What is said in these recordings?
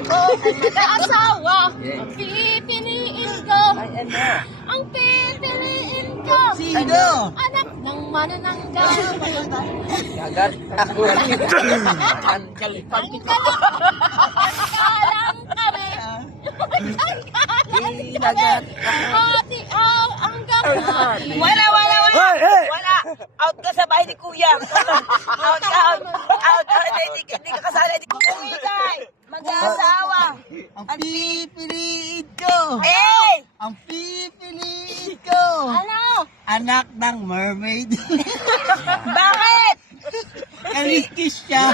ako ay mag-aasawa. Ang pipiliin ko. Ang pipiliin ko. Sino? Anak ng manananggal. Kagat ako. Ang kalang kami. Kagat. Hati ang hati. Wala. Wala. Out ka sa bahay ni Kuya. Out. Hindi ka kasali. Kumigay. Mag-aasawa. Ang pipiliin ko. Eh! Ang pipiliin ko. Ano? Anak ng mermaid. Bakit? Kaliskis siya.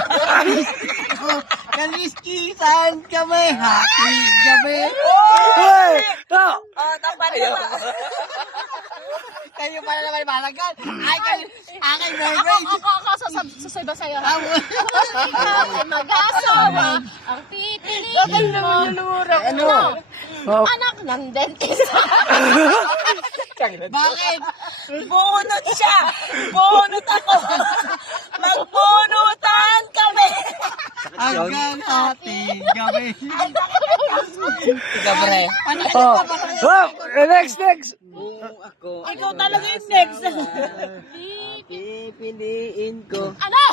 Kaliskisan kami. Happy gabi. Oh, tampari mo. Kayo pala naman malagal. Aking mermaid. Ako sasayba sa'yo. Ikaw ay mag-asawa. Ang pipiliin mo. Ano? Anak ng dentist. Bakit? Bunot siya. Bunot ako. Magbunutan kami. Hanggang ating gabi. Gabre. Next. Ako. Ikaw talaga yung next. Pipiliin ko. Ano?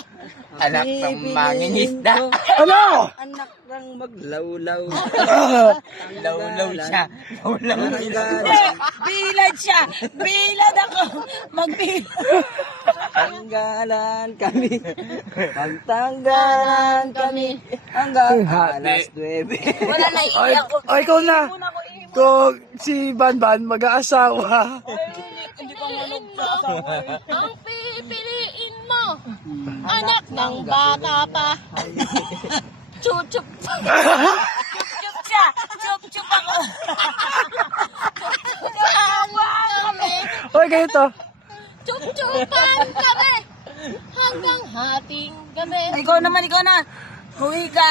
Anak ng mangingisda. Ano? Anak ng maglawlaw. Lawlaw siya. Lawlaw siya. Bilad siya. Bilad ako. Magbilad. Tanggalan kami. Magtanggalan kami. Hanggang alas 9. Wala na iiyak ko. Ay, ikaw na. Una ko iiyak. Kung si Banban mag-aasawa. Hindi ko malog sa asawa. Ang pipiliin mo. Anak ng bata pa. Chuchup. Chup siya. Chup ako. Kami. Hoy, kayo to. Chup-chupan kami. Hanggang hating gabi. Ikaw na. Huwi ka.